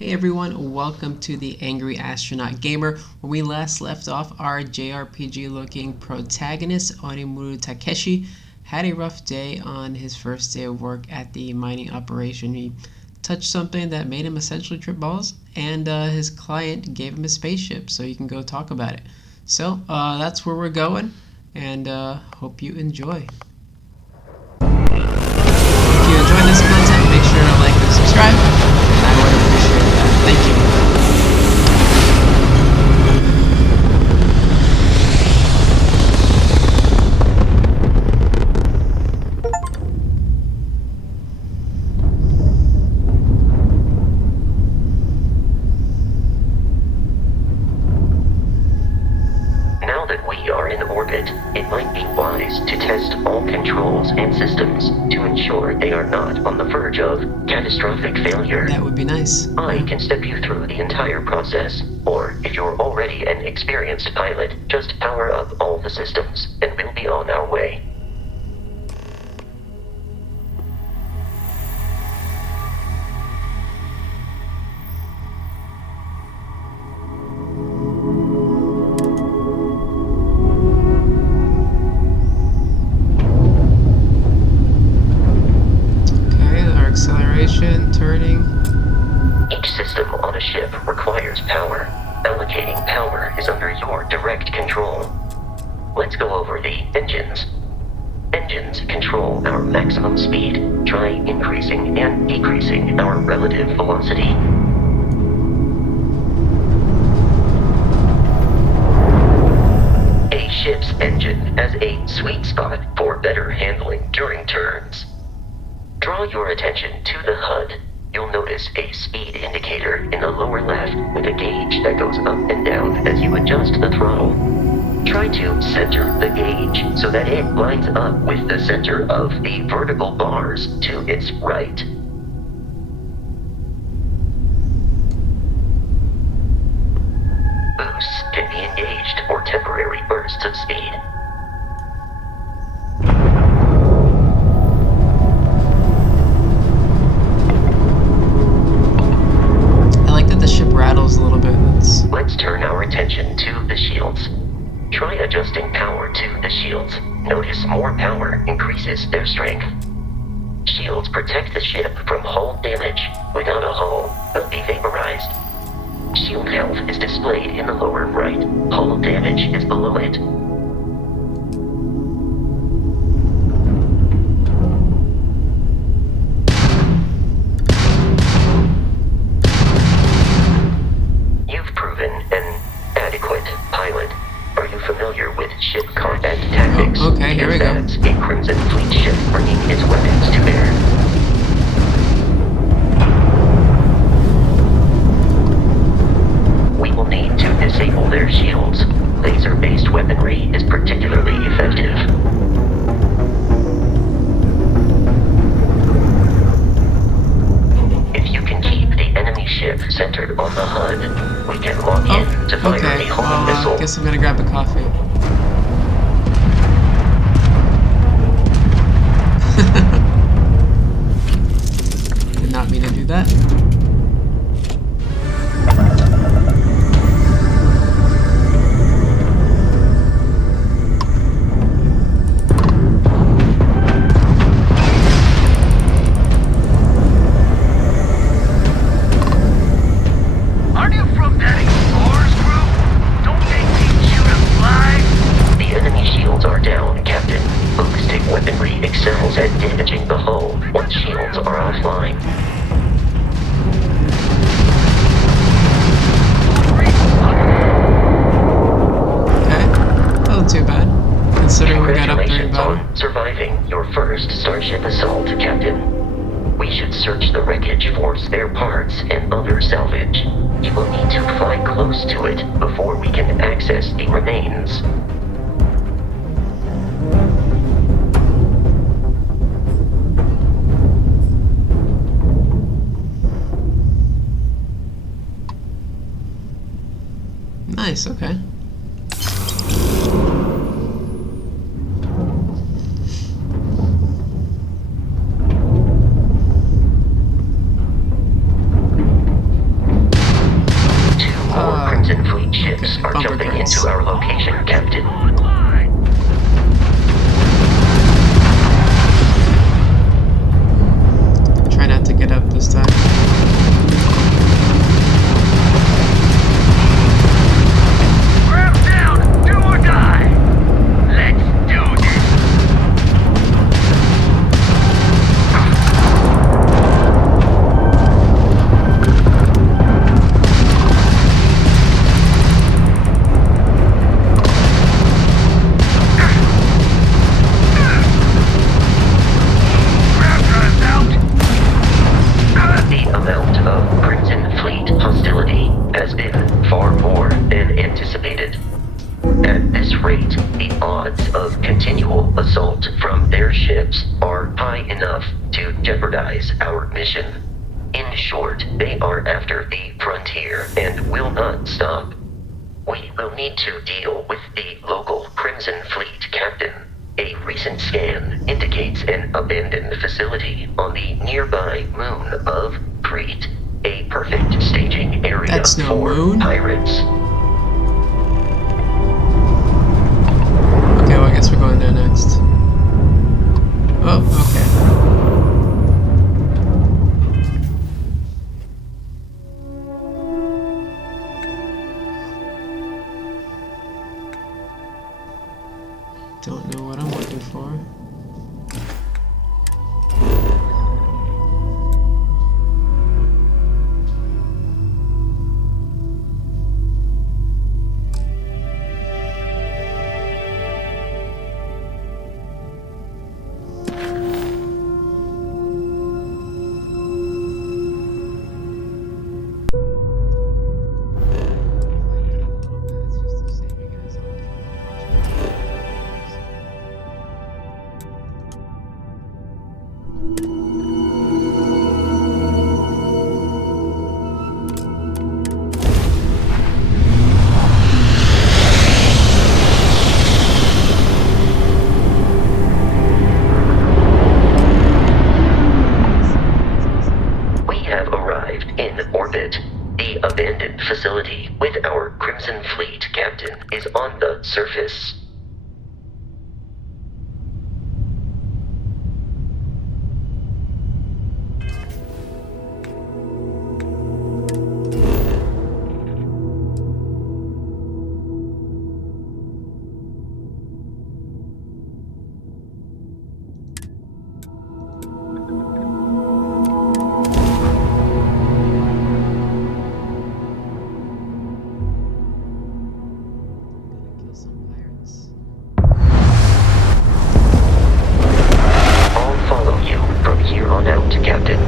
Hey everyone, welcome to the Angry Astronaut Gamer. When we last left off, our JRPG looking protagonist, Onimuro Takeshi, had a rough day on his first day of work at the mining operation. He touched something that made him essentially trip balls, and his client gave him a spaceship so he can go talk about it. So that's where we're going, and hope you enjoy. If you enjoy this content, make sure to like and subscribe, and I would appreciate that. Thank you. Now that we are in orbit, it might be wise to test all controls and systems to ensure they are not on the verge of catastrophic failure. That would be nice. I can step you through the entire process, or if you're already an experienced pilot, just power up all the systems, and we'll be on our way. Okay, our acceleration, turning. Each system on a ship requires power. Allocating power is under your direct control. Let's go over the engines. Engines control our maximum speed. Try increasing and decreasing our relative velocity. A ship's engine has a sweet spot for better handling during turns. Draw your attention to the HUD. You'll notice a speed indicator in the lower left with a gauge that goes up and down as you adjust the throttle. Try to center the gauge so that it lines up with the center of the vertical bars to its right. Boosts can be engaged for temporary bursts of speed. I like that the ship rattles a little bit. Let's turn our attention to the shields. Try adjusting power to the shields. Notice more power increases their strength. Shields protect the ship from hull damage. Without a hull, they'll be vaporized. Shield health is displayed in the lower right. Hull damage is below it. You've proven an adequate pilot. Are you familiar with ship combat tactics? Oh, okay, here we go. That's a Crimson Fleet ship bringing its weapons to bear. We will need to disable their shields. Laser-based weaponry is particularly effective. If you can keep the enemy ship centered on the HUD, we can lock in to fire Okay, a homing missile. I guess I'm gonna grab a coffee. Did not mean to do that. Aren't you from that Explorers group? Don't they teach you to fly? The enemy shields are down, Captain. Ballistic weaponry excels at damaging the hull once shields are offline. Okay, wasn't too bad, considering we got up during Congratulations battle. on surviving your first Starship assault, Captain. We should search the wreckage for spare parts and other salvage. You will need to fly close to it before we can access the remains. Nice, okay. continual assault from their ships are high enough to jeopardize our mission. In short, they are after the frontier and will not stop. We will need to deal with the local Crimson Fleet captain. A recent scan indicates an abandoned facility on the nearby moon of Crete, a perfect staging area That's no for moon. pirates. Okay, well, I guess we're going there next. Oh, okay. Don't know what I'm looking for. Facility with our Crimson Fleet captain is on the surface. I'll follow you from here on out, Captain.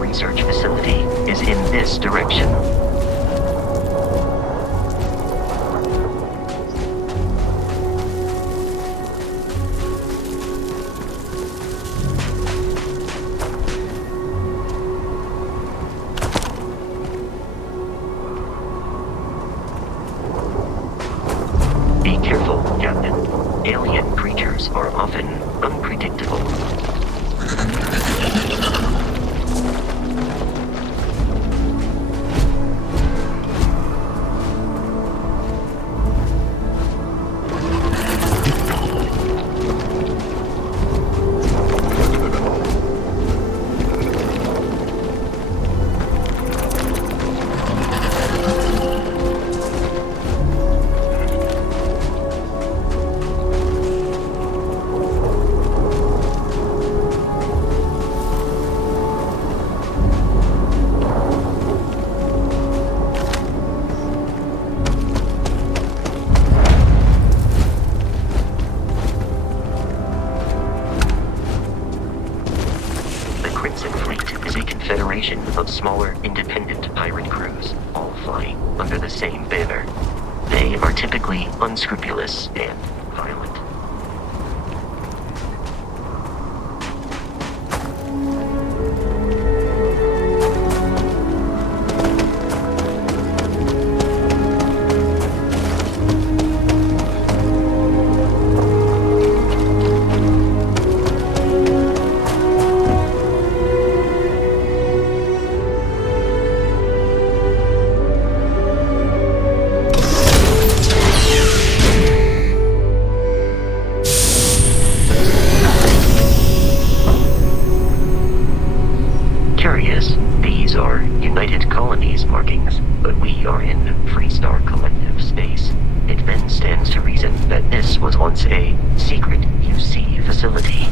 Research facility is in this direction. Be careful, Captain. Alien creatures are often unpredictable. Confederation of smaller, independent pirate crews, all flying under the same banner. They are typically unscrupulous and violent. a secret UC facility.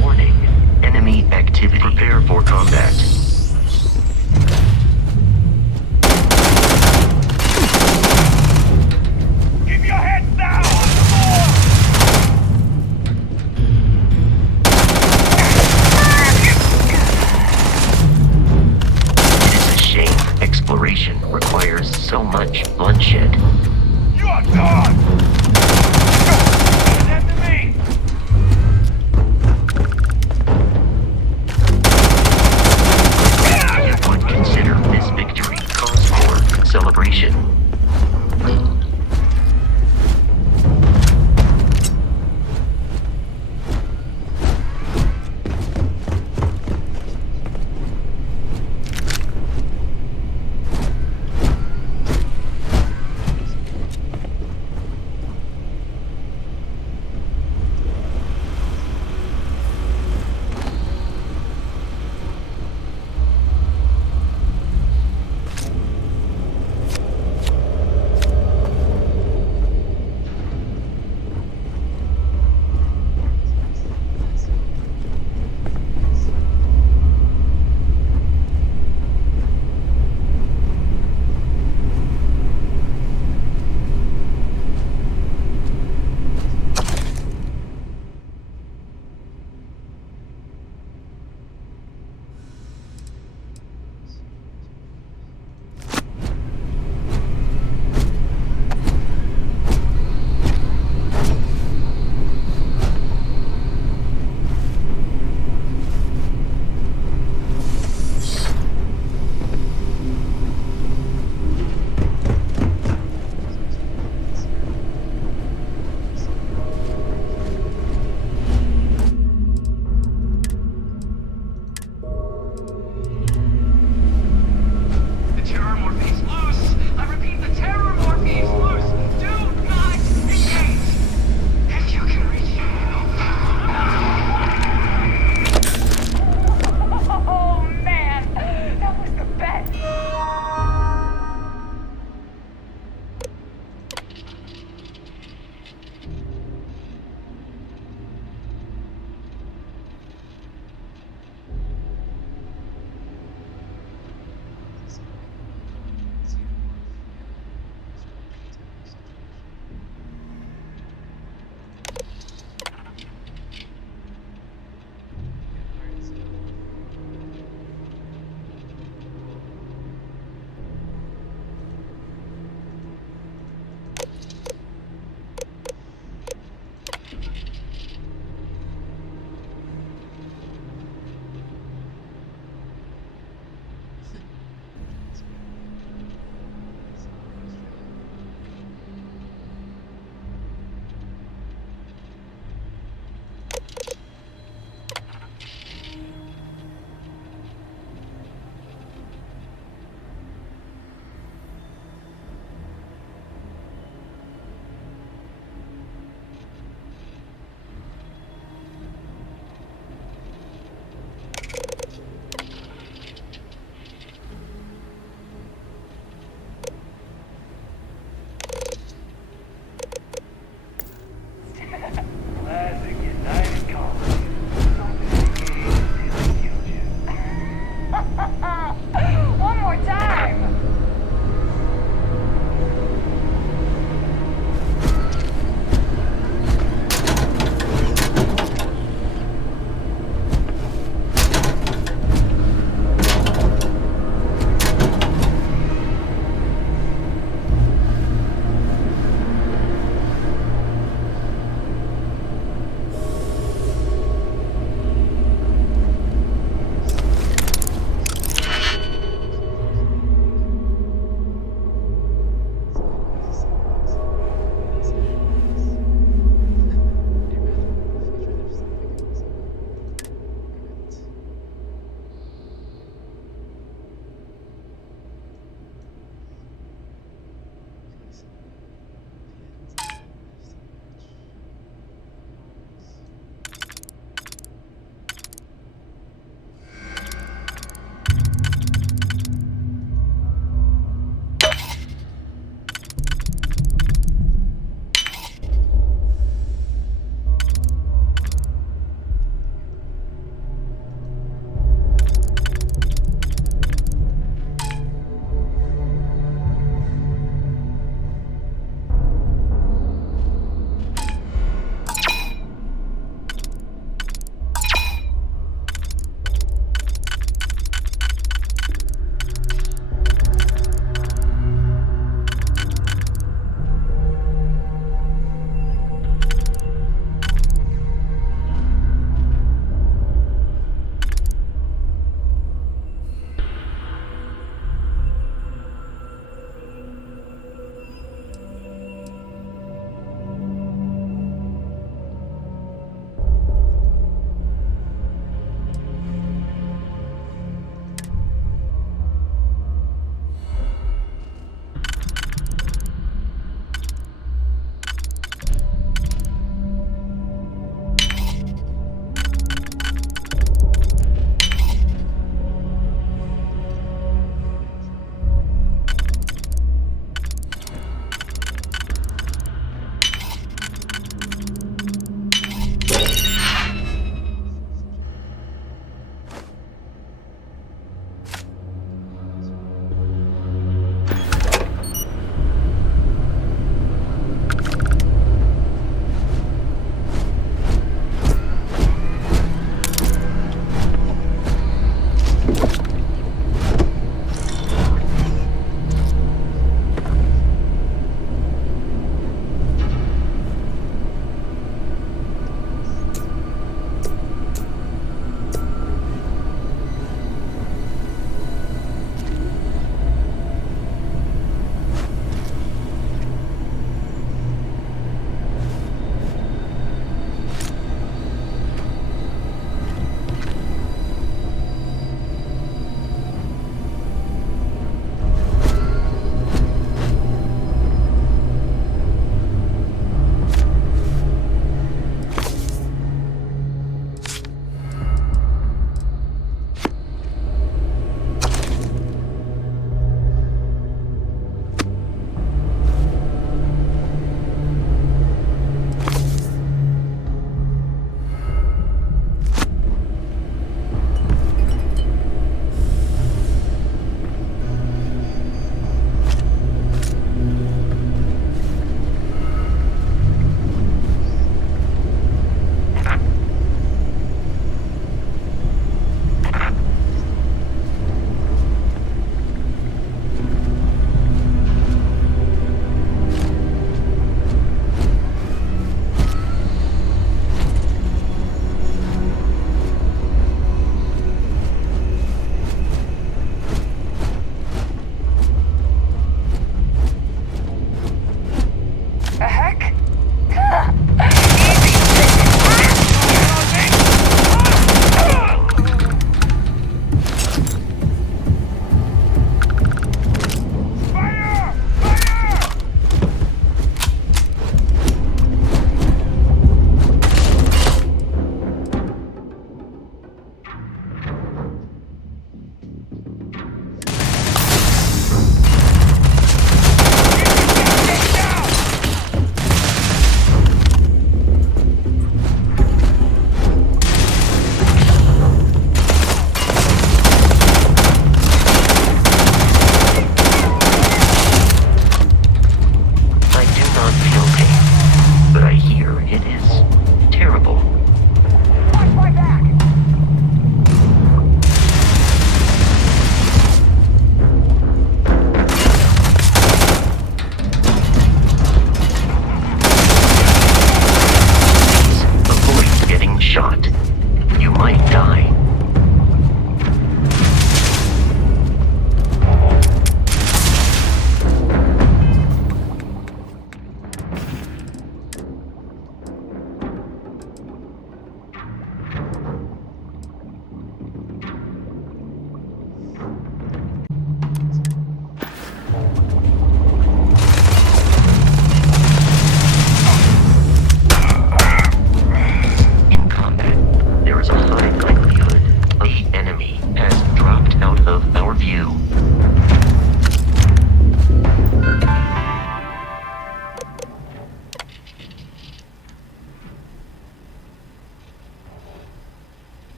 Warning, enemy activity. Prepare for combat. Keep your heads down! On the floor! It is a shame exploration requires so much bloodshed. You are gone! Stand to me!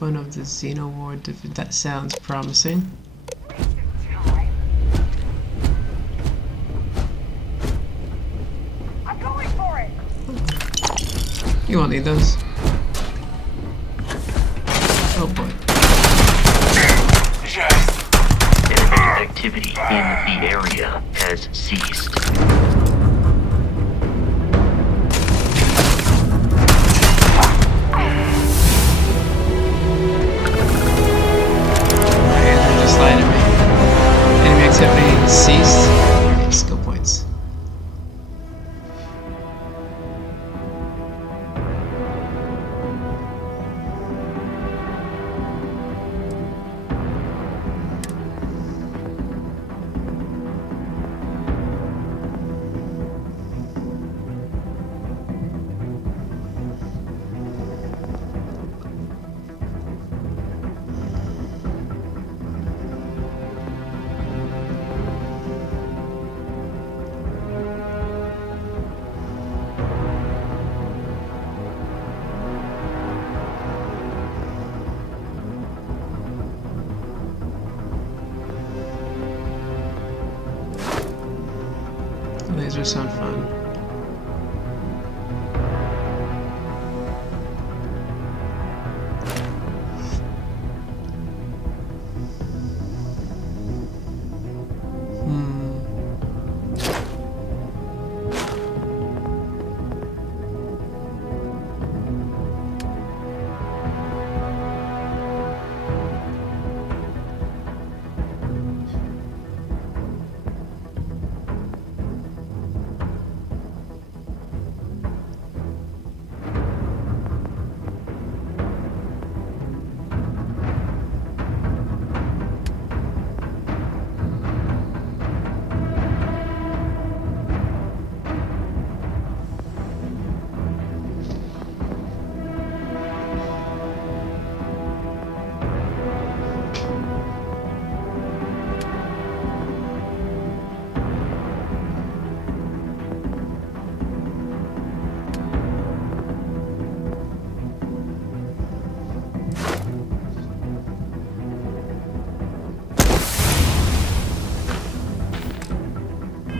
weapon of the Xenowar. That sounds promising. I'm going for it. You won't need those. Oh boy. Enemy activity in the area has ceased. Just lied at me. Enemy activity ceased. Okay, skill points. Lasers sound fun.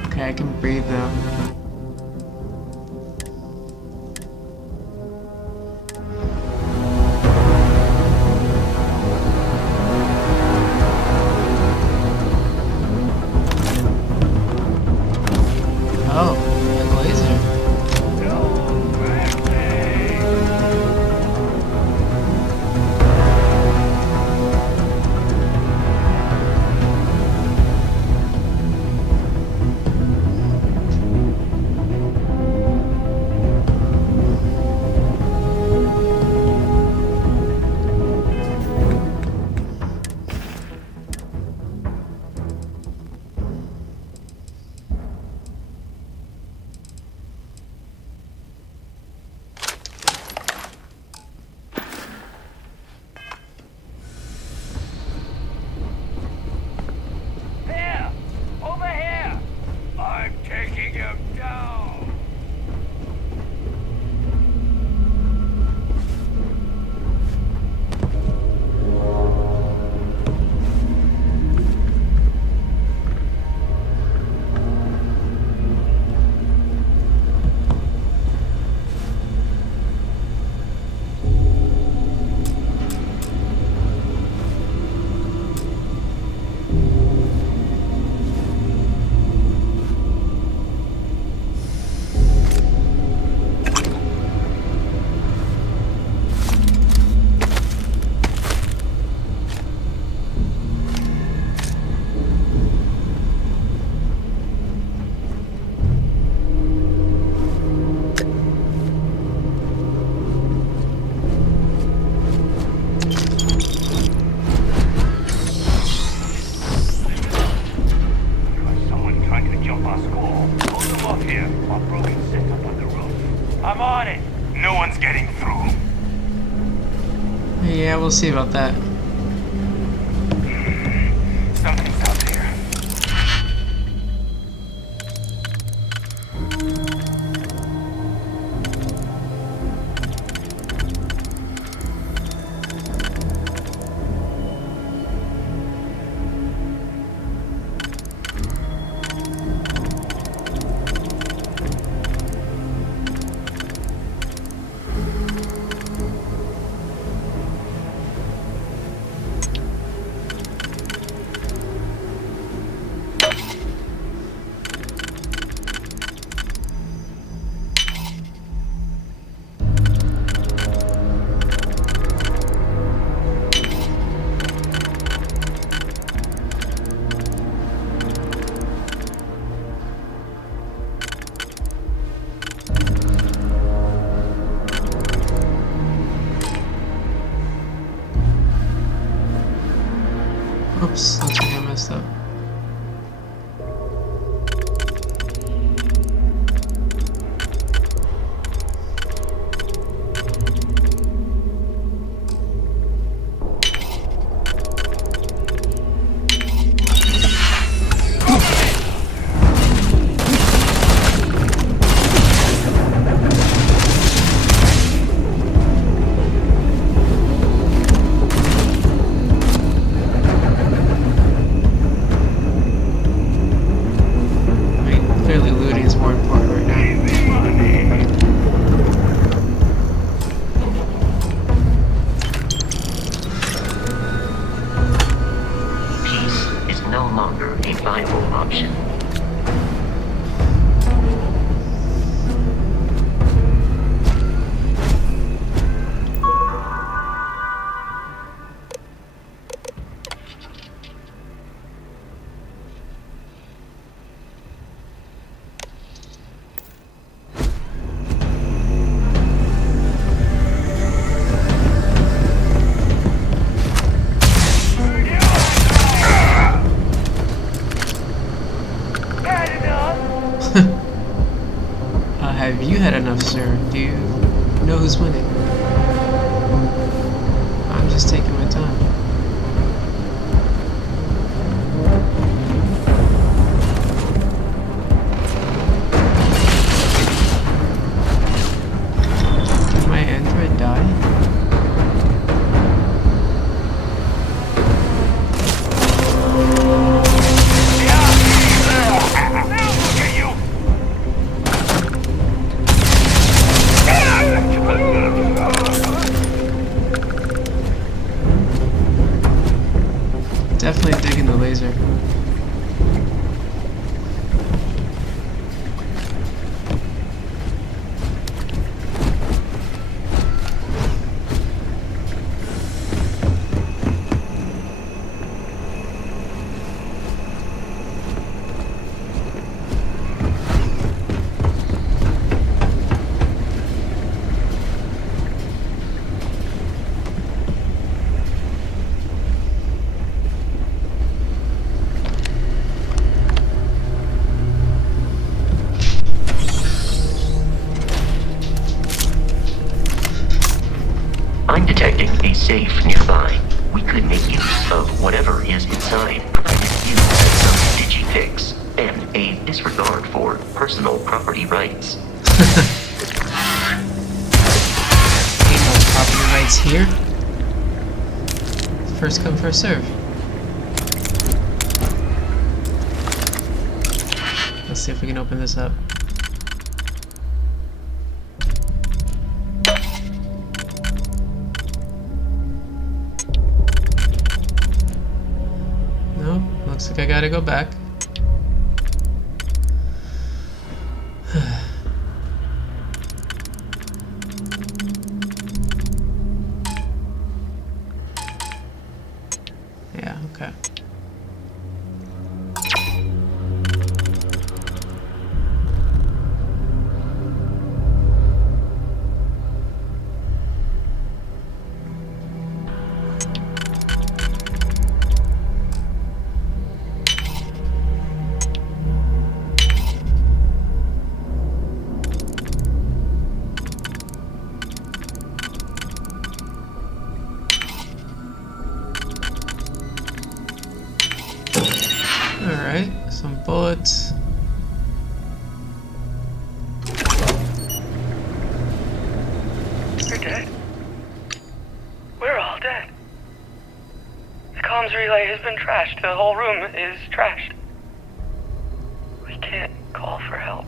Okay, I can breathe now. Oh, a laser. Here! Over here! I'm taking him down! Someone trying to jump our squall. Hold them up here while Brogan's set up on the roof. I'm on it! No one's getting through. Yeah, we'll see about that. Something's out there. Oops, looks like I messed up. Clearly looting is more important right now. Easy money. Peace is no longer a viable option. Had enough. Have you had enough, sir? Do you know who's winning? I'm just taking my time. Did my android die? Now look at you. Definitely digging the laser. I'm detecting a safe nearby. We could make use of whatever is inside, provided you have some digifix and a disregard for personal property rights. Ain't no property rights here. First come, first serve. Let's see if we can open this up. Nope, looks like I gotta go back. Yeah, okay. Alright, some bullets. We're dead. We're all dead. The comms relay has been trashed. The whole room is trashed. We can't call for help.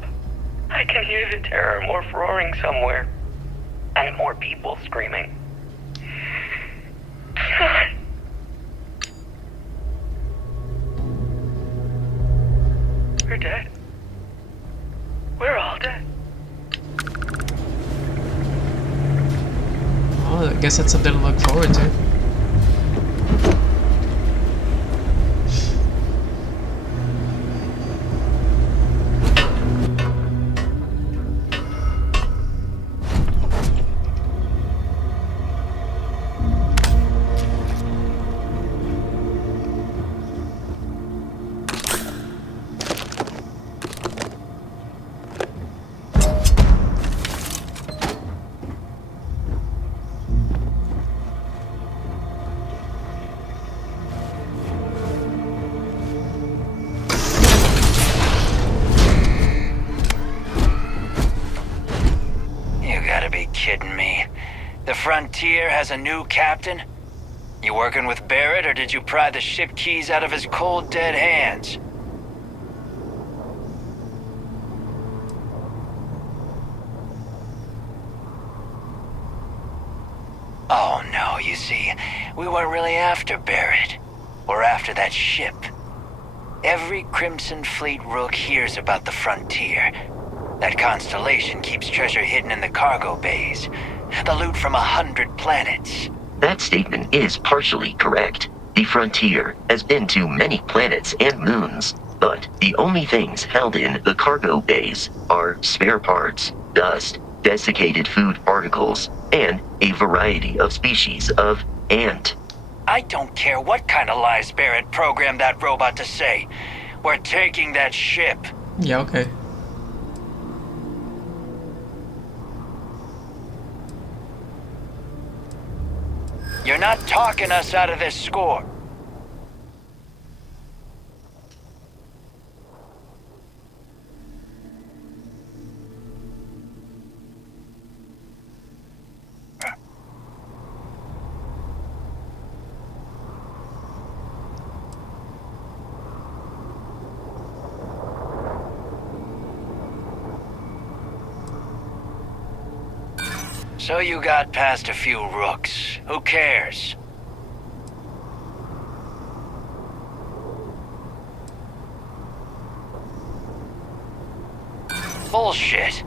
I can hear the terror morph roaring somewhere. And more people screaming. We're dead. We're all dead. Well, I guess that's something to look forward to. Frontier has a new captain? You working with Barrett, or did you pry the ship keys out of his cold, dead hands? Oh no, you see, we weren't really after Barrett. We're after that ship. Every Crimson Fleet rook hears about the Frontier. That Constellation keeps treasure hidden in the cargo bays. The loot from 100 planets. That statement is partially correct. The Frontier has been to many planets and moons, but the only things held in the cargo bays are spare parts, dust, desiccated food particles, and a variety of species of ant. I don't care what kind of lies Barrett programmed that robot to say. We're taking that ship. Yeah, okay. You're not talking us out of this score. So you got past a few rooks. Who cares? Bullshit.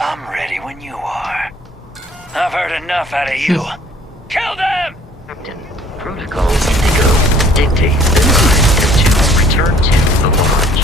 I'm ready when you are. I've heard enough out of you. Kill them! Captain, Protocol Indigo dictates that I am to return to the launch.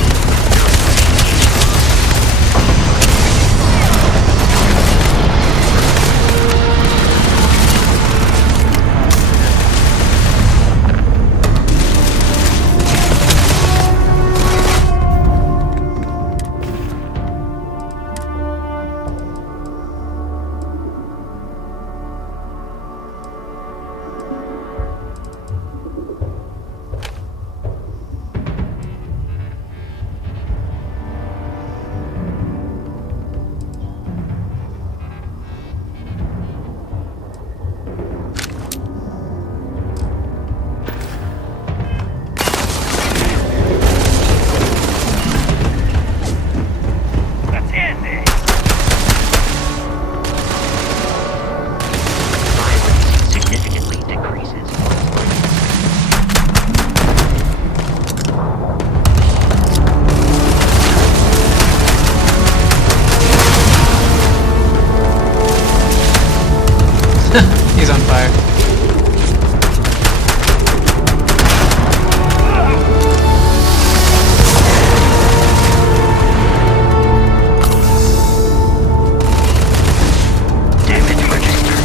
He's on fire. Damage registered.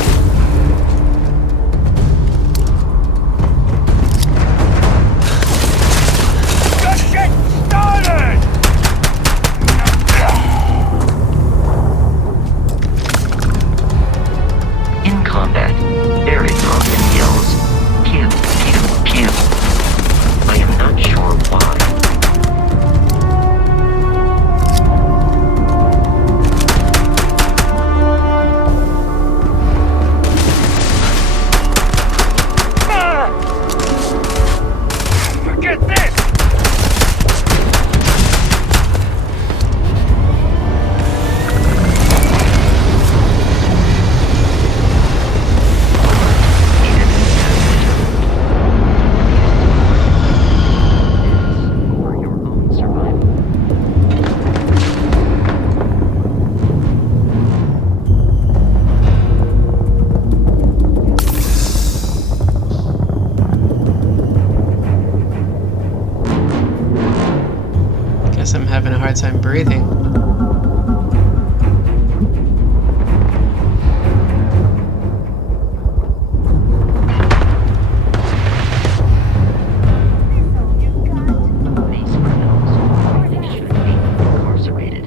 Let's get started! In combat, Barrett often yells, pew, pew, pew. I am not sure why. Forget this! For your own survival. Guess I'm having a hard time breathing. These criminals really should be incarcerated.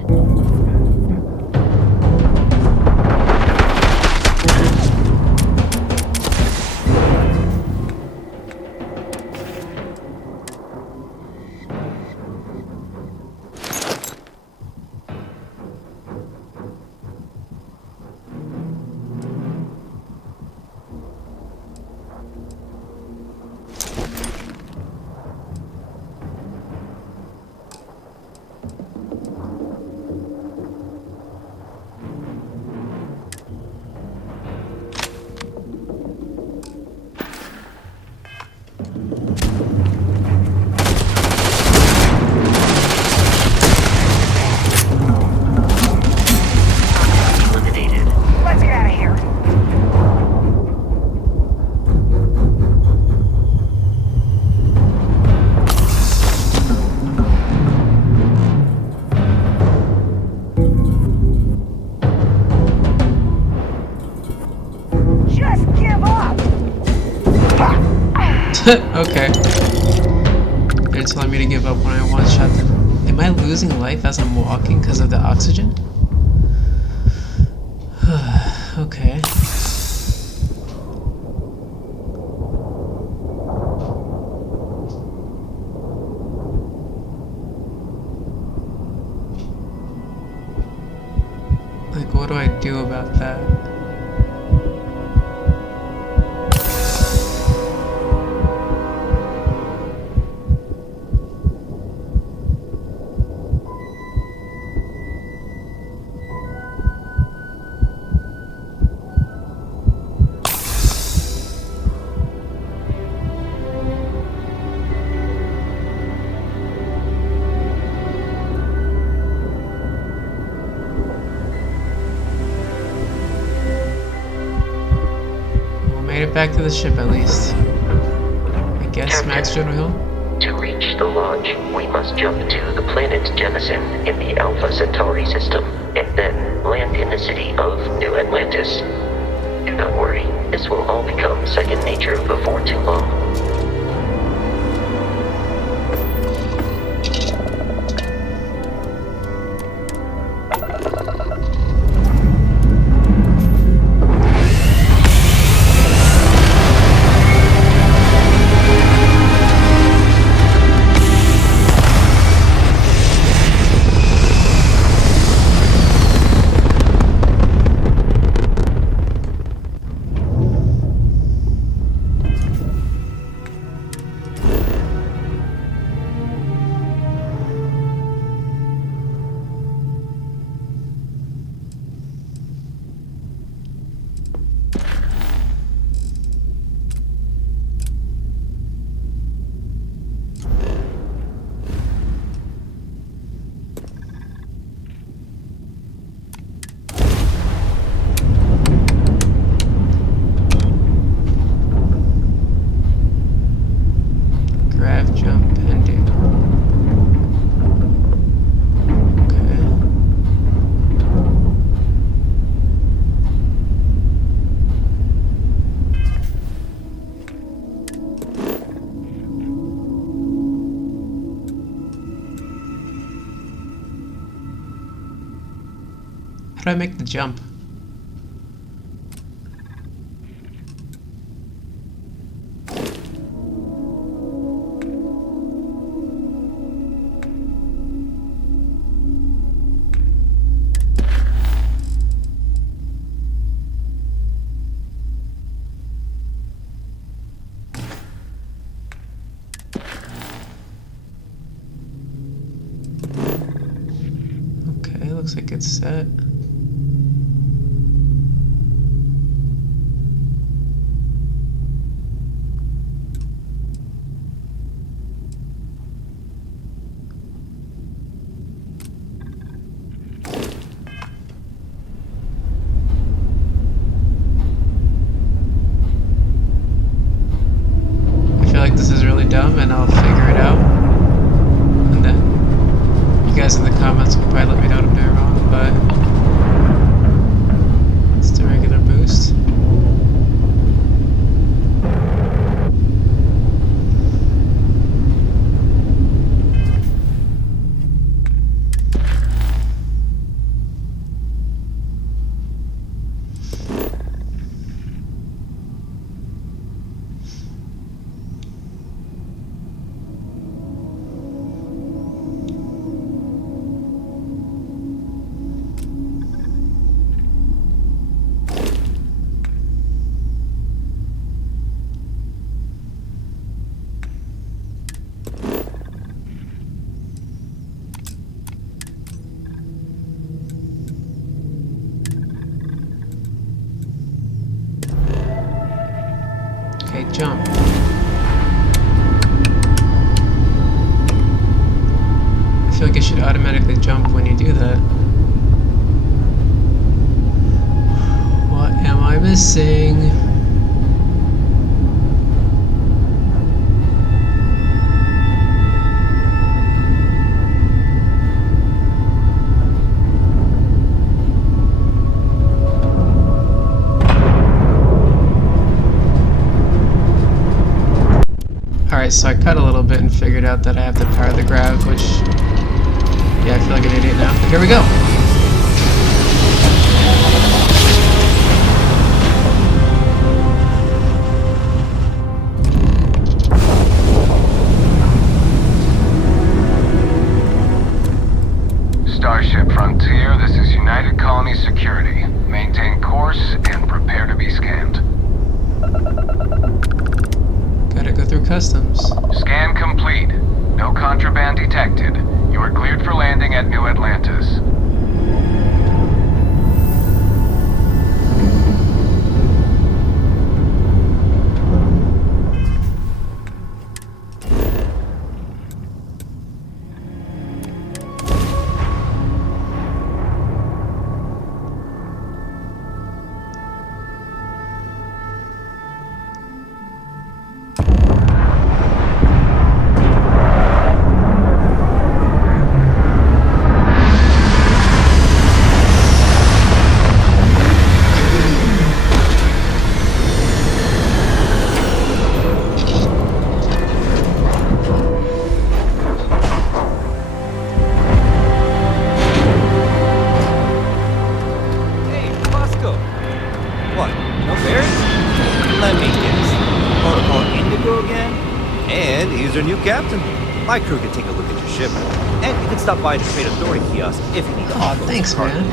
Okay. They're telling me to give up when I one-shot them. Am I losing life as I'm walking because of the oxygen? Okay. Like, what do I do about that? Well, made it back to the ship at least. I guess Max General Hill? To reach the lodge, we must jump to the planet Jemison in the Alpha Centauri system, and then land in the city of New Atlantis. Do not worry, this will all become second nature before too long. Grav jump pending. Okay. How do I make the jump? Okay, looks like it's set. I feel like this is really dumb and I'll figure it out. And then you guys in the comments will probably let me know if I'm doing wrong, but it's the regular boost. Okay, jump. I feel like it should automatically jump when you do that. What am I missing? Alright, so I cut a little bit and figured out that I have to power the grav, which... Yeah, I feel like an idiot now. But here we go! Starship Frontier, this is United Colony Security. Maintain course and prepare to be scanned. Gotta go through customs. Scan complete. No contraband detected. You are cleared for landing at New Atlantis. Captain, my crew can take a look at your ship, and you can stop by the Trade Authority kiosk if you need to. Aw, thanks, man.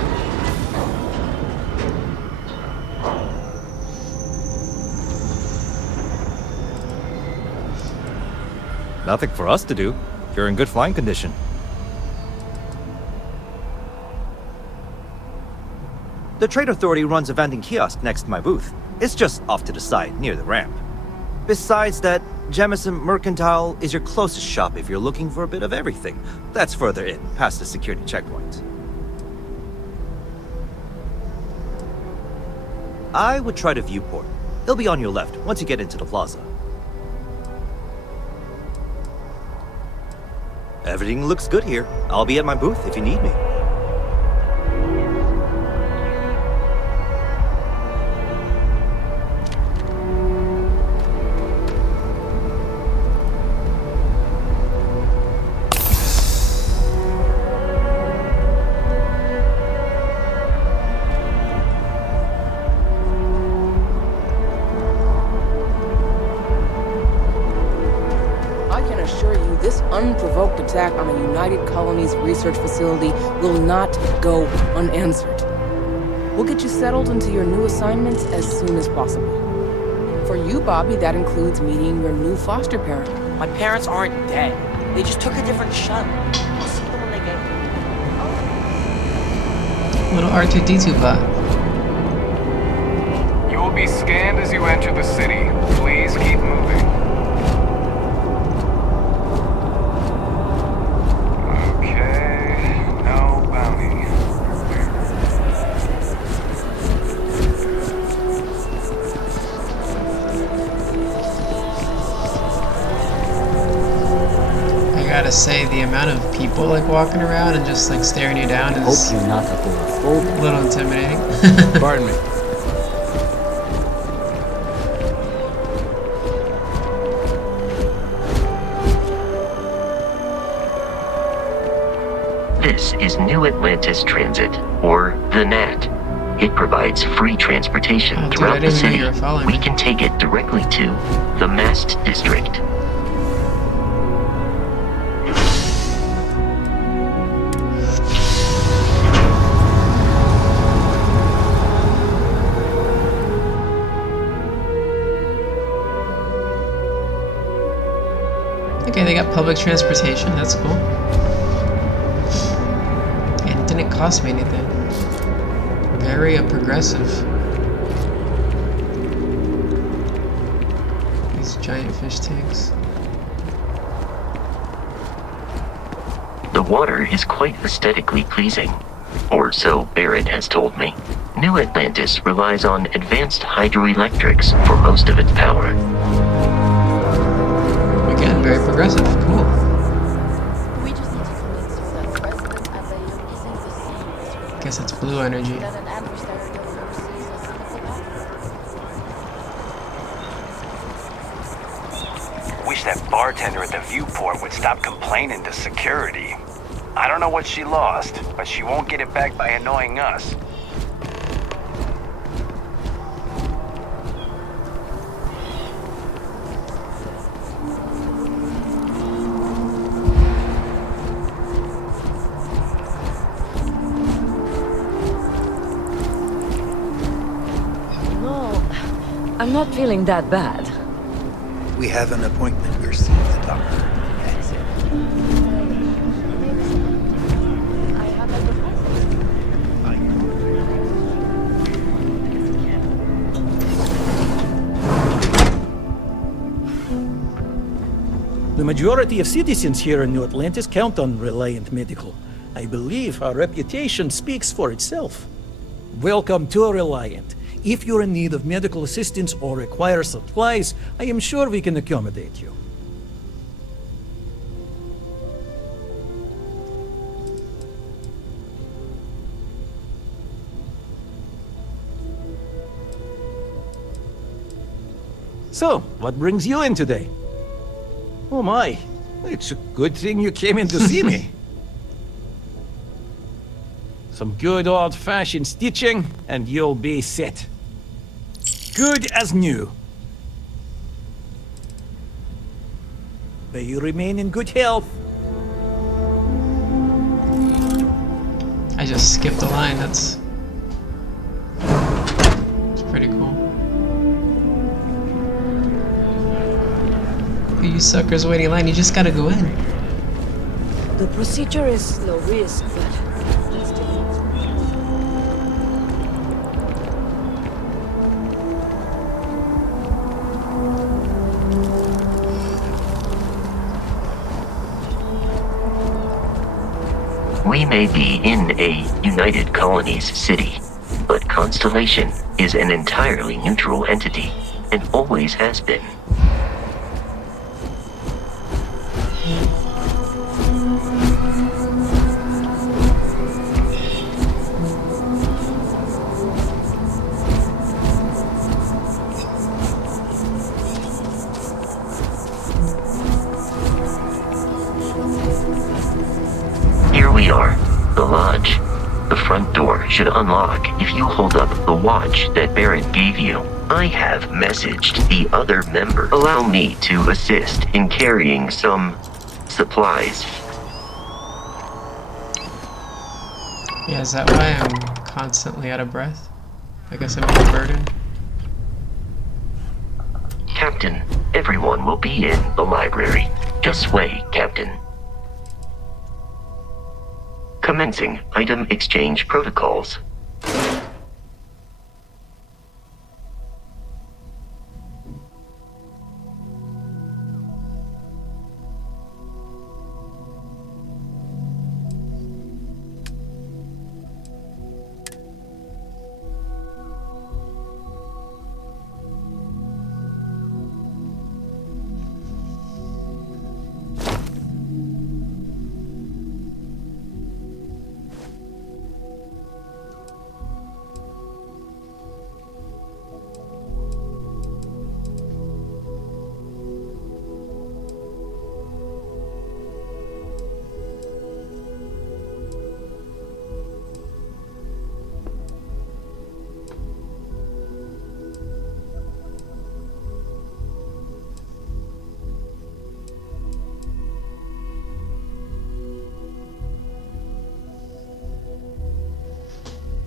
Nothing for us to do. You're in good flying condition. The Trade Authority runs a vending kiosk next to my booth. It's just off to the side, near the ramp. Besides that, Jemison Mercantile is your closest shop if you're looking for a bit of everything. That's further in, past the security checkpoint. I would try the viewport. It'll be on your left once you get into the plaza. Everything looks good here. I'll be at my booth if you need me. Unprovoked attack on a United Colonies research facility will not go unanswered. We'll get you settled into your new assignments as soon as possible. For you, Bobby, that includes meeting your new foster parent. My parents aren't dead. They just took a different shuttle. I'll see them when they get here. Little R2-D2 bot. You will be scanned as you enter the city. Please keep moving. Gotta say, the amount of people like walking around and just like staring you down is Hope you're not agoraphobic. a little intimidating. Pardon me. This is New Atlantis Transit, or the NAT. It provides free transportation Oh, dude, I throughout the didn't know city. you were following We me. can take it directly to the Mast District. Okay, they got public transportation, that's cool. And it didn't cost me anything. Very progressive. These giant fish tanks. The water is quite aesthetically pleasing, or so Barrett has told me. New Atlantis relies on advanced hydroelectrics for most of its power. Again, very progressive, cool. We just need to convince you that residents at Bayeux isn't the same as Guess it's blue energy. that an adversary goes overseas as soon as it happens. Wish that bartender at the viewport would stop complaining to security. I don't know what she lost, but she won't get it back by annoying us. No, I'm not feeling that bad. We have an appointment. We're seeing the doctor. That's it. I have a proposal. The majority of citizens here in New Atlantis count on Reliant Medical. I believe our reputation speaks for itself. Welcome to Reliant. If you're in need of medical assistance or require supplies, I am sure we can accommodate you. So, what brings you in today? Oh my, it's a good thing you came in to see me. Some good old-fashioned stitching, and you'll be set. Good as new. May you remain in good health. I just skipped a line. That's pretty cool. You suckers waiting in line. You just gotta go in. The procedure is low risk, but let's do it. We may be in a United Colonies city, but Constellation is an entirely neutral entity, and always has been. Here we are, the lodge. The front door should unlock if you hold up the watch that Barrett gave you. I have messaged the other member. Allow me to assist in carrying some supplies. Yeah, is that why I'm constantly out of breath? I guess I'm a burden. Captain, everyone will be in the library. This way, Captain. Commencing item exchange protocols.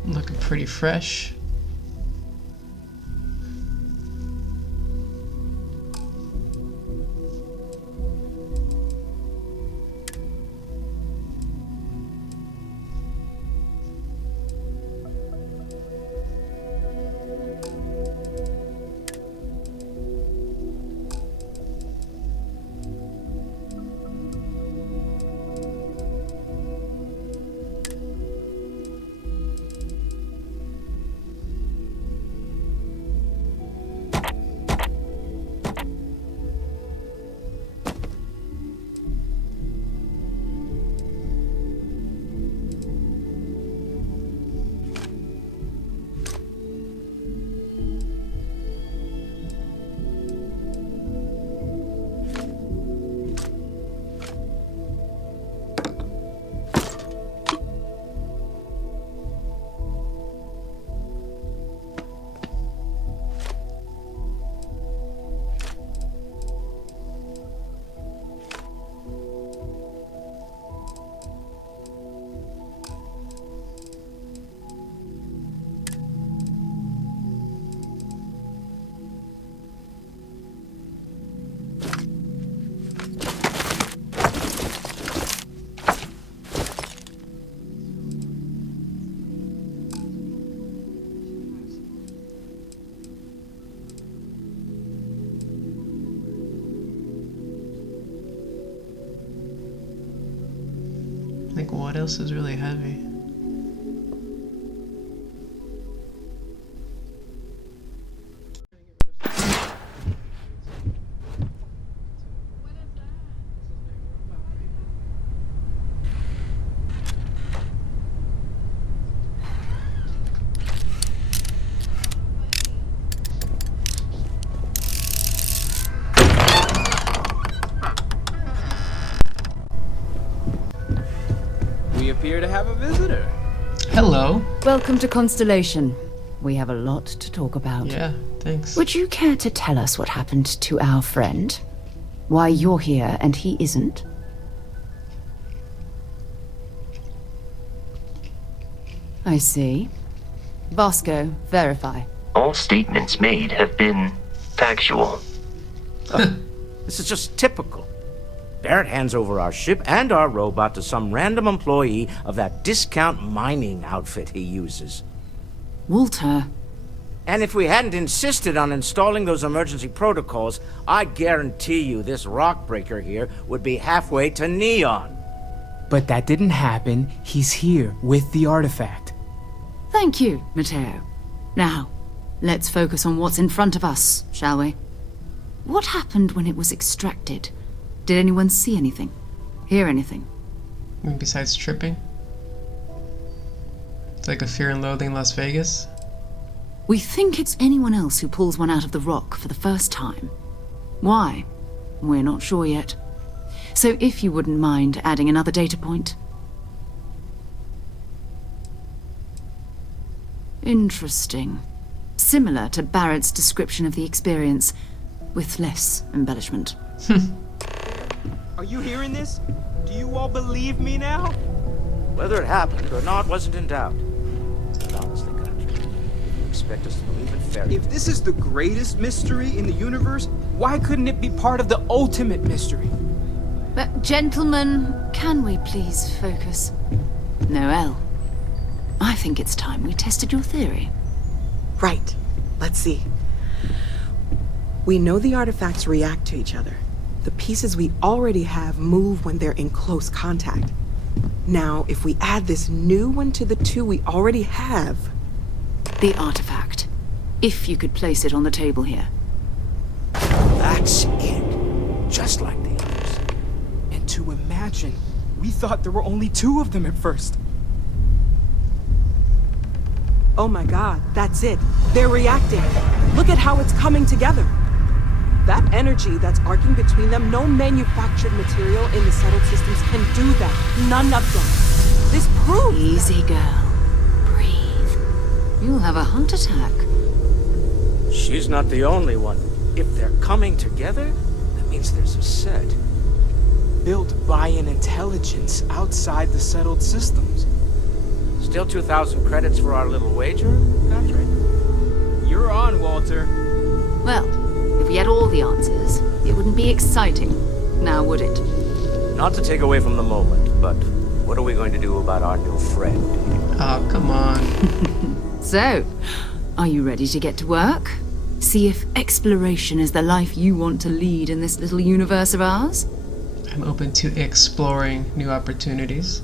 Looking pretty fresh. Like, what else is really heavy? We appear to have a visitor. Hello. Welcome to Constellation. We have a lot to talk about. Yeah, thanks. Would you care to tell us what happened to our friend? Why you're here and he isn't? I see. Vasco, verify. All statements made have been factual. This is just typical. Barrett hands over our ship and our robot to some random employee of that discount mining outfit he uses. Walter. And if we hadn't insisted on installing those emergency protocols, I guarantee you this rock breaker here would be halfway to Neon. But that didn't happen. He's here with the artifact. Thank you, Matteo. Now, let's focus on what's in front of us, shall we? What happened when it was extracted? Did anyone see anything? Hear anything? Besides tripping? It's like a Fear and Loathing Las Vegas. We think it's anyone else who pulls one out of the rock for the first time. Why? We're not sure yet. So if you wouldn't mind adding another data point. Interesting. Similar to Barrett's description of the experience, with less embellishment. Are you hearing this? Do you all believe me now? Whether it happened or not wasn't in doubt. But honestly, Country, if you expect us to believe in fairy If this is the greatest mystery in the universe, why couldn't it be part of the ultimate mystery? But gentlemen, can we please focus? Noel, I think it's time we tested your theory. Right. Let's see. We know the artifacts react to each other. The pieces we already have move when they're in close contact. Now, if we add this new one to the two we already have... The artifact. If you could place it on the table here. That's it. Just like the others. And to imagine, we thought there were only two of them at first. Oh my god, that's it. They're reacting. Look at how it's coming together. That energy that's arcing between them, no manufactured material in the settled systems can do that. None of them. This proves... Easy, girl. Breathe. You'll have a heart attack. She's not the only one. If they're coming together, that means there's a set. Built by an intelligence outside the settled systems. Still 2,000 credits for our little wager, Patrick? You're on, Walter. Well, if we had all the answers, it wouldn't be exciting, now would it? Not to take away from the moment, but what are we going to do about our new friend? Oh, come on. So, are you ready to get to work? See if exploration is the life you want to lead in this little universe of ours? I'm open to exploring new opportunities.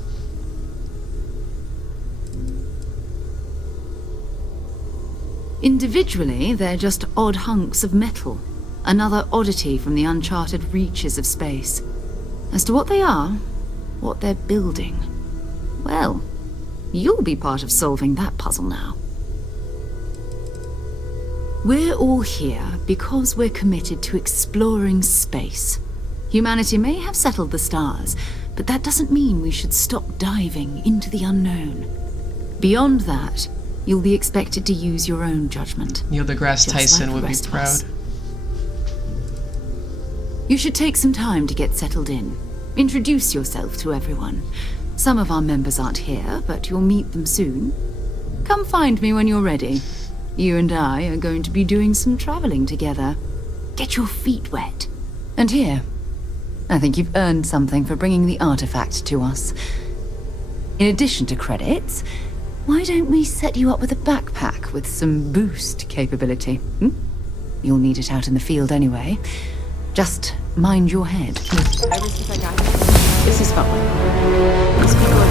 Individually, they're just odd hunks of metal. Another oddity from the uncharted reaches of space. As to what they are, what they're building, well, you'll be part of solving that puzzle now. We're all here because we're committed to exploring space. Humanity may have settled the stars, but that doesn't mean we should stop diving into the unknown. Beyond that, you'll be expected to use your own judgment. Neil deGrasse Tyson would be rest of proud. us. You should take some time to get settled in. Introduce yourself to everyone. Some of our members aren't here, but you'll meet them soon. Come find me when you're ready. You and I are going to be doing some traveling together. Get your feet wet. And here, I think you've earned something for bringing the artifact to us. In addition to credits, why don't we set you up with a backpack with some boost capability? You'll need it out in the field anyway. Just mind your head. Everything I got. This is fine. Let's be going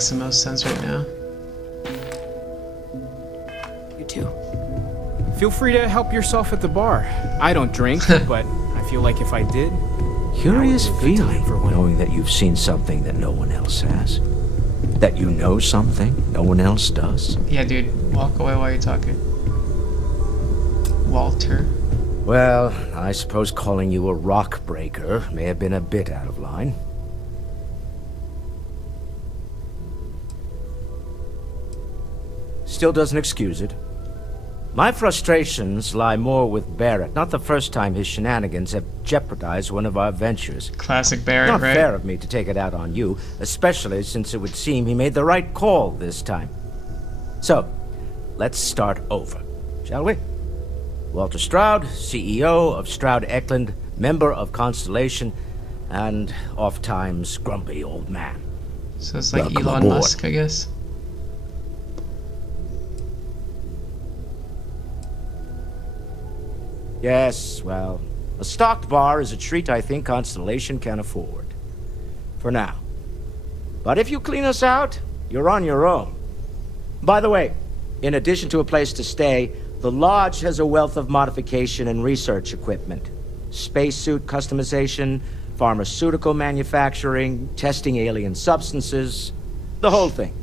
makes the most sense right now. You too. Feel free to help yourself at the bar. I don't drink, but I feel like if I did... Curious now would be a good time feeling, for one. knowing that you've seen something that no one else has. That you know something no one else does. Yeah, dude. Walk away while you're talking. Walter. Well, I suppose calling you a rock breaker may have been a bit out of line. Still doesn't excuse it. My frustrations lie more with Barrett. Not the first time his shenanigans have jeopardized one of our ventures. Classic Barrett, Not right? fair of me to take it out on you, especially since it would seem he made the right call this time. So, let's start over, shall we? Walter Stroud, CEO of Stroud Eklund, member of Constellation, and oft-times grumpy old man. So it's like Welcome Elon aboard. Musk, I guess. Yes, well, a stocked bar is a treat I think Constellation can afford. For now. But if you clean us out, you're on your own. By the way, in addition to a place to stay, the lodge has a wealth of modification and research equipment. Spacesuit customization, pharmaceutical manufacturing, testing alien substances, the whole thing.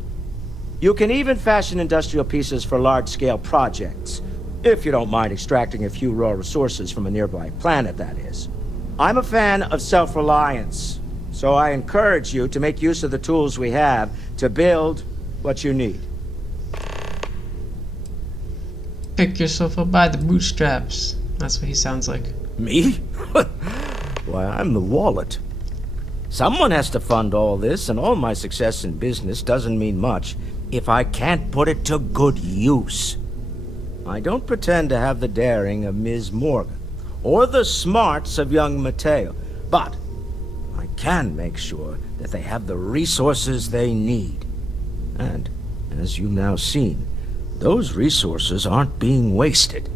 You can even fashion industrial pieces for large-scale projects. If you don't mind extracting a few raw resources from a nearby planet, that is. I'm a fan of self-reliance, so I encourage you to make use of the tools we have to build what you need. Pick yourself up by the bootstraps. That's what he sounds like. Me? Why, I'm the wallet. Someone has to fund all this, and all my success in business doesn't mean much if I can't put it to good use. I don't pretend to have the daring of Ms. Morgan, or the smarts of young Mateo, but I can make sure that they have the resources they need. And, as you've now seen, those resources aren't being wasted.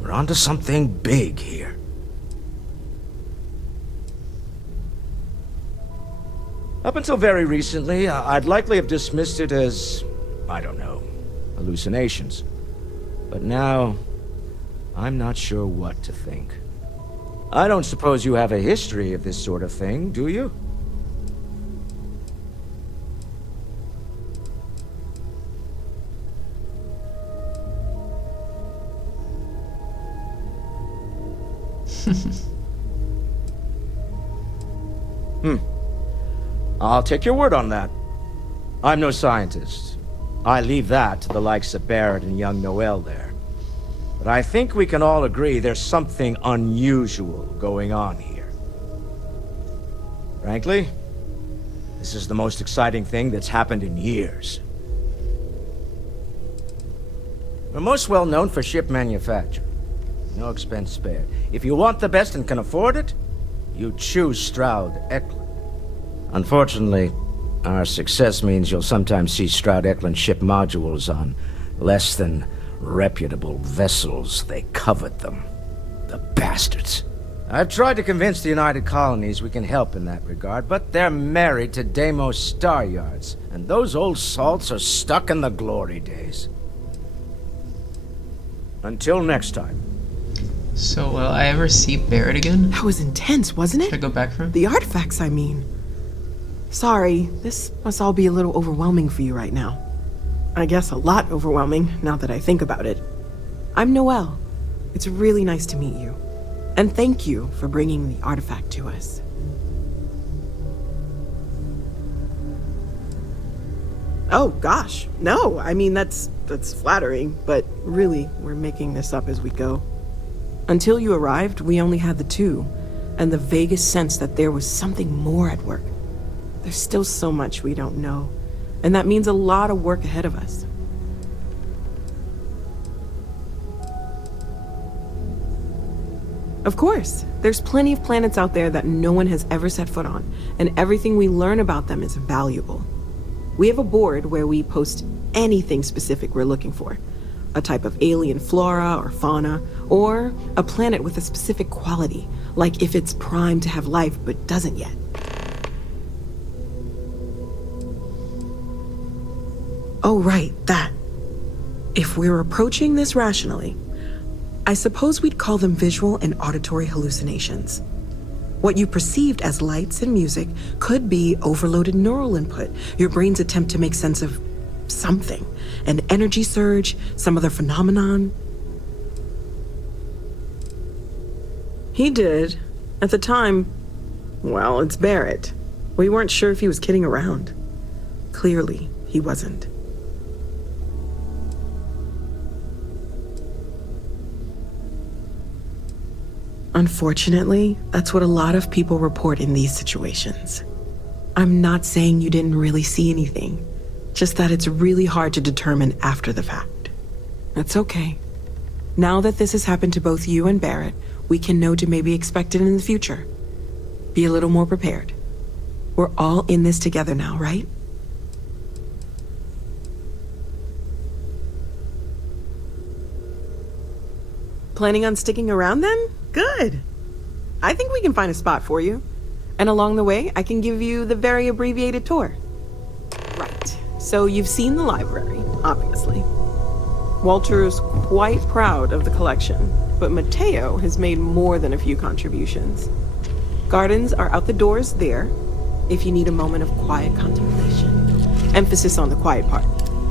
We're onto something big here. Up until very recently, I'd likely have dismissed it as, I don't know, hallucinations. But now, I'm not sure what to think. I don't suppose you have a history of this sort of thing, do you? I'll take your word on that. I'm no scientist. I leave that to the likes of Barrett and young Noel there. But I think we can all agree there's something unusual going on here. Frankly, this is the most exciting thing that's happened in years. We're most well known for ship manufacture. No expense spared. If you want the best and can afford it, you choose Stroud Eklund. Unfortunately, our success means you'll sometimes see Stroud Eklund ship modules on less than reputable vessels. They covet them. The bastards. I've tried to convince the United Colonies we can help in that regard, but they're married to Deimos Star Yards, and those old salts are stuck in the glory days. Until next time. So, will I ever see Barrett again? That was intense, wasn't it? Should I go back for him? The artifacts, I mean. Sorry, this must all be a little overwhelming for you right now. I guess a lot overwhelming, now that I think about it. I'm Noelle. It's really nice to meet you. And thank you for bringing the artifact to us. Oh, gosh. No, I mean, that's flattering, but really, we're making this up as we go. Until you arrived, we only had the two, and the vaguest sense that there was something more at work. There's still so much we don't know, and that means a lot of work ahead of us. Of course, there's plenty of planets out there that no one has ever set foot on, and everything we learn about them is valuable. We have a board where we post anything specific we're looking for. A type of alien flora or fauna, or a planet with a specific quality, like if it's primed to have life but doesn't yet. Oh, right, that. If we're approaching this rationally, I suppose we'd call them visual and auditory hallucinations. What you perceived as lights and music could be overloaded neural input, your brain's attempt to make sense of something, an energy surge, some other phenomenon. He did. At the time, well, it's Barrett. We weren't sure if he was kidding around. Clearly, he wasn't. Unfortunately, that's what a lot of people report in these situations. I'm not saying you didn't really see anything, just that it's really hard to determine after the fact. That's okay. Now that this has happened to both you and Barrett, we can know to maybe expect it in the future. Be a little more prepared. We're all in this together now, right? Planning on sticking around then? Good. I think we can find a spot for you. And along the way, I can give you the very abbreviated tour. Right. So you've seen the library, obviously. Walter's quite proud of the collection, but Mateo has made more than a few contributions. Gardens are out the doors there, if you need a moment of quiet contemplation. Emphasis on the quiet part,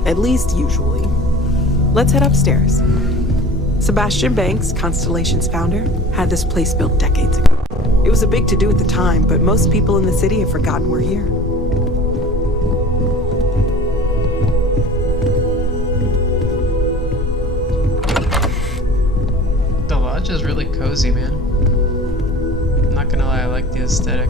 at least usually. Let's head upstairs. Sebastian Banks, Constellation's founder, had this place built decades ago. It was a big to-do at the time, but most people in the city have forgotten we're here. The lodge is really cozy, man. I'm not gonna lie, I like the aesthetic.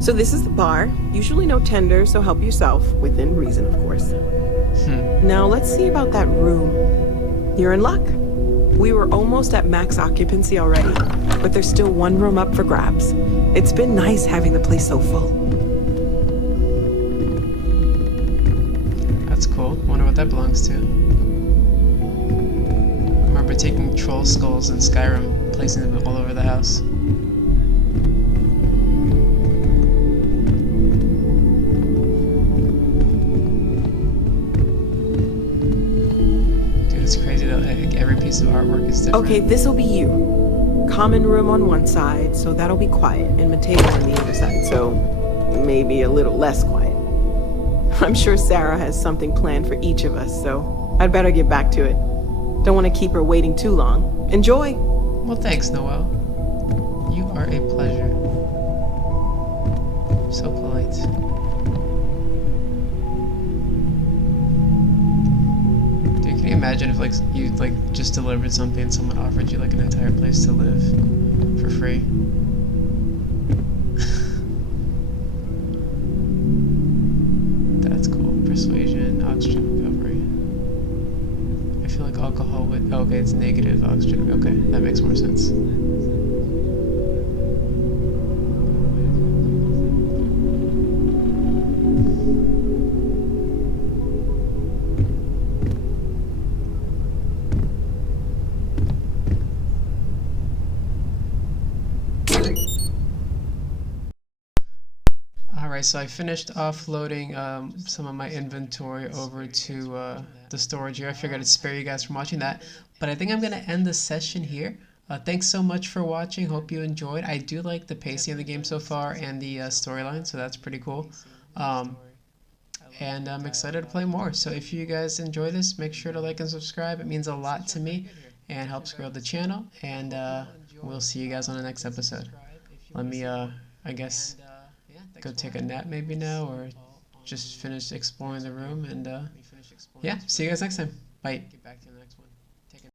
So this is the bar. Usually no tender, so help yourself, within reason, of course. Now let's see about that room. You're in luck. We were almost at max occupancy already, but there's still one room up for grabs. It's been nice having the place so full. That's cool. Wonder what that belongs to. I remember taking troll skulls in Skyrim, placing them all over the house. It's crazy that like, every piece of artwork is different. Okay, this'll be you. Common room on one side, so that'll be quiet, and Mateo on the other side, so maybe a little less quiet. I'm sure Sarah has something planned for each of us, so I'd better get back to it. Don't want to keep her waiting too long. Enjoy! Well, thanks, Noelle. You are a pleasure. So polite. Dude, can you imagine if like you like just delivered something and someone offered you like an entire place to live for free? That's cool. Persuasion, oxygen recovery. I feel like alcohol would. Oh, okay, it's negative oxygen. Okay, that makes more sense. Alright, so I finished offloading some of my inventory over to the storage here. I figured I'd spare you guys from watching that, but I think I'm going to end the session here. Thanks so much for watching. Hope you enjoyed. I do like the pacing of the game so far and the storyline, so that's pretty cool. And I'm excited to play more. So if you guys enjoy this, make sure to like and subscribe. It means a lot to me and helps grow the channel. And we'll see you guys on the next episode. Let me, I guess, go take a nap maybe now, or just finish exploring the room. And yeah, see you guys next time. Bye.